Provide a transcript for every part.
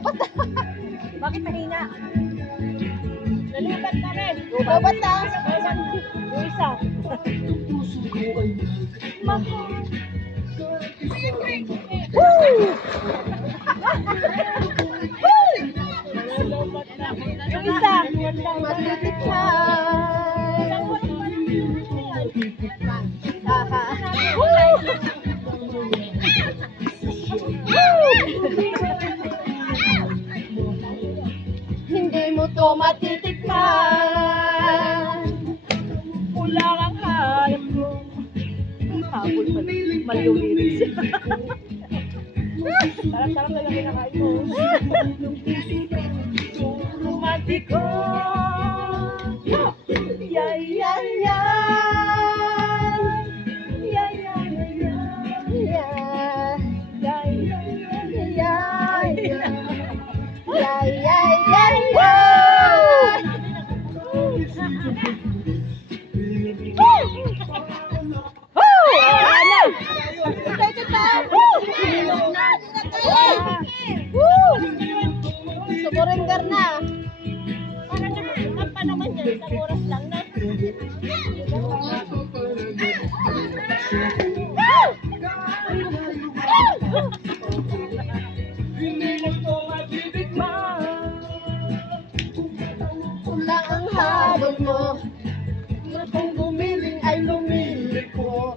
Lobat na. Bakit mahina? Nalubat na rin. Lobat na. Yung isa. Woo! Yung isa. Matitik siya. Aha. Hindi mo to matitikman. Pula ang hanap ko. Habol pa. Mali yung lyrics. Sarap-sarap na lang kinakain mo. Romantiko. Yay, yay, yay. Yay, yay, yay. Yay, Yay, yay, yay, yay. yay, yay, yay, yay. Sumurrender na. Ang pa naman yan, isang oras lang na. Kulang ang habol mo. Kung gumiling ay lumili ko.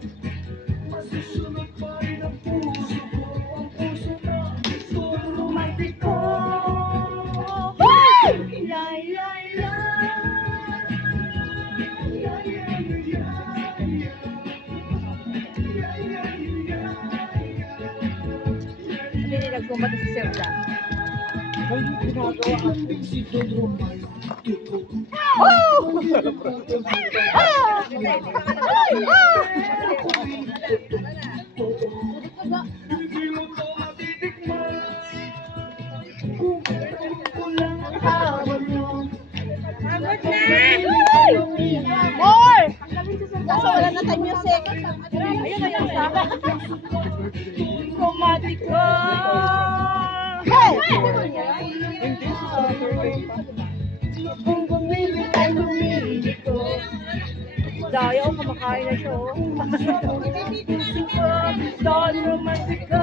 Masusunod pa rin ang puso ko. Ang puso na gusto romantiko. Yay, yay, yay. Hindi nagkumata si Sir Dan. Ang ginagawa ang bisito romantiko. Hindi mo to matitikman. Kung kulang ang habol mo. More! Kaso wala na tayo music. Ayun na yung sa romantiko. Hey! Kung gumiling ay lumili ko. Daya, kumakain na siya. Don romantiko.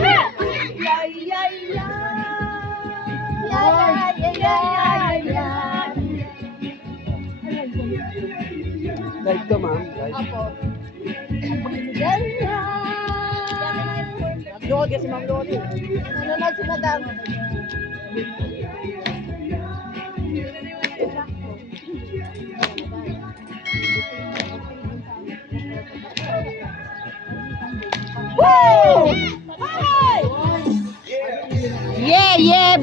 Yay, yay, yay. Yay, yay, yay, yay. Live ka, ma'am. Live. Apo. Ganyan. Lodi si Ma'am Lodi. Nanonood si Madam. Woo! Yeah, yeah,